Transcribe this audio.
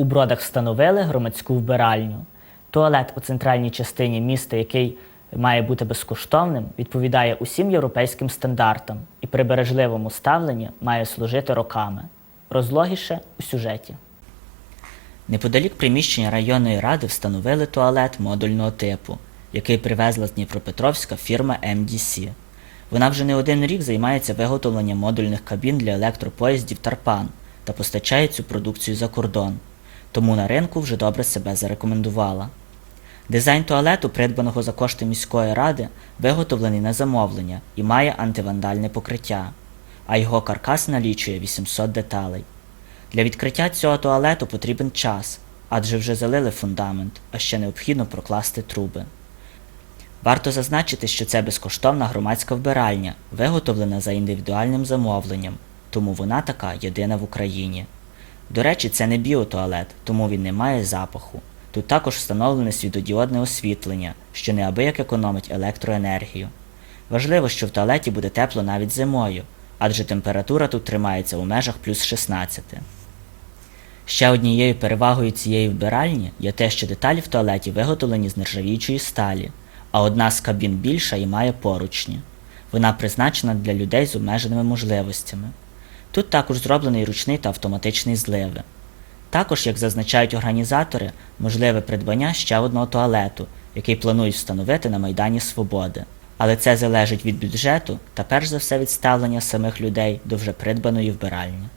У бродах встановили громадську вбиральню. Туалет у центральній частині міста, який має бути безкоштовним, відповідає усім європейським стандартам і при бережливому ставленні має служити роками. Розлогіше у сюжеті. Неподалік приміщення районної ради встановили туалет модульного типу, який привезла з Дніпропетровська фірма MDC. Вона вже не один рік займається виготовленням модульних кабін для електропоїздів Тарпан та постачає цю продукцію за кордон, тому на ринку вже добре себе зарекомендувала. Дизайн туалету, придбаного за кошти міської ради, виготовлений на замовлення і має антивандальне покриття, а його каркас налічує 800 деталей. Для відкриття цього туалету потрібен час, адже вже залили фундамент, а ще необхідно прокласти труби. Варто зазначити, що це безкоштовна громадська вбиральня, виготовлена за індивідуальним замовленням, тому вона така єдина в Україні. До речі, це не біотуалет, тому він не має запаху. Тут також встановлене світодіодне освітлення, що неабияк економить електроенергію. Важливо, що в туалеті буде тепло навіть зимою, адже температура тут тримається у межах плюс 16. Ще однією перевагою цієї вбиральні є те, що деталі в туалеті виготовлені з нержавіючої сталі, а одна з кабін більша і має поручні. Вона призначена для людей з обмеженими можливостями. Тут також зроблений ручний та автоматичний зливи. Також, як зазначають організатори, можливе придбання ще одного туалету, який планують встановити на Майдані Свободи. Але це залежить від бюджету та перш за все від ставлення самих людей до вже придбаної вбиральні.